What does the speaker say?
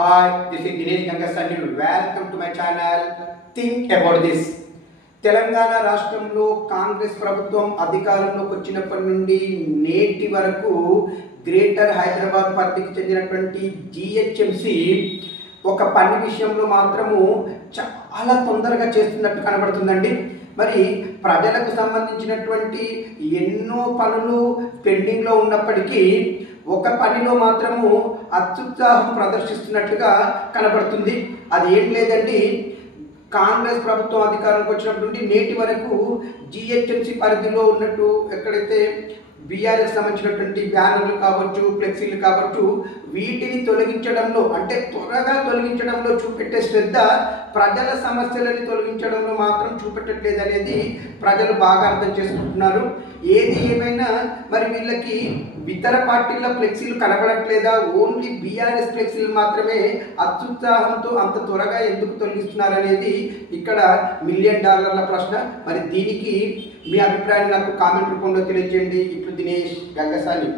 Hi, this is Dinesh Gangasani. Welcome to my channel. Think about this. Telangana రాష్ట్రంలో కాంగ్రెస్ ప్రభుత్వం అధికారంలోకి వచ్చినప్పటి నుండి నేటి వరకు గ్రేటర్ హైదరాబాద్ పరిధికి చెందినటువంటి జిహెచ్ఎంసి ఒక పని విషయంలో మాత్రము చాలా తొందరగా చేస్తున్నట్టు కనబడుతుందండి. మరి ప్రజలకు సంబంధించినటువంటి ఎన్నో పనులు పెండింగ్లో ఉన్నప్పటికీ ఒక పనిలో మాత్రము అత్యుత్సాహం ప్రదర్శిస్తున్నట్లుగా కనబడుతుంది. అది ఏం లేదండి, కాంగ్రెస్ ప్రభుత్వం అధికారంలోకి వచ్చినప్పటి నుండి నేటి వరకు జిహెచ్ఎంసి పరిధిలో ఉన్నట్టు ఎక్కడైతే బీఆర్ఎస్ సంబంధించినటువంటి బ్యానర్లు కావచ్చు, ఫ్లెక్సీలు కావచ్చు, వీటిని తొలగించడంలో అంటే త్వరగా తొలగించడంలో చూపెట్టే శ్రద్ధ ప్రజల సమస్యలని తొలగించడంలో మాత్రం చూపెట్టట్లేదు అనేది ప్రజలు బాగా అర్థం చేసుకుంటున్నారు. ఏది ఏమైనా మరి వీళ్ళకి ఇతర పార్టీల ఫ్లెక్సీలు కనబడట్లేదా, ఓన్లీ బీఆర్ఎస్ ఫ్లెక్సీలు మాత్రమే అత్యుత్సాహంతో అంత త్వరగా ఎందుకు తొలగిస్తున్నారు అనేది ఇక్కడ $1 మిలియన్ ప్రశ్న. మరి దీనికి మీ అభిప్రాయాన్ని నాకు కామెంట్ రూపంలో తెలియజేయండి. ఇప్పుడు దినేష్ గంగసాని.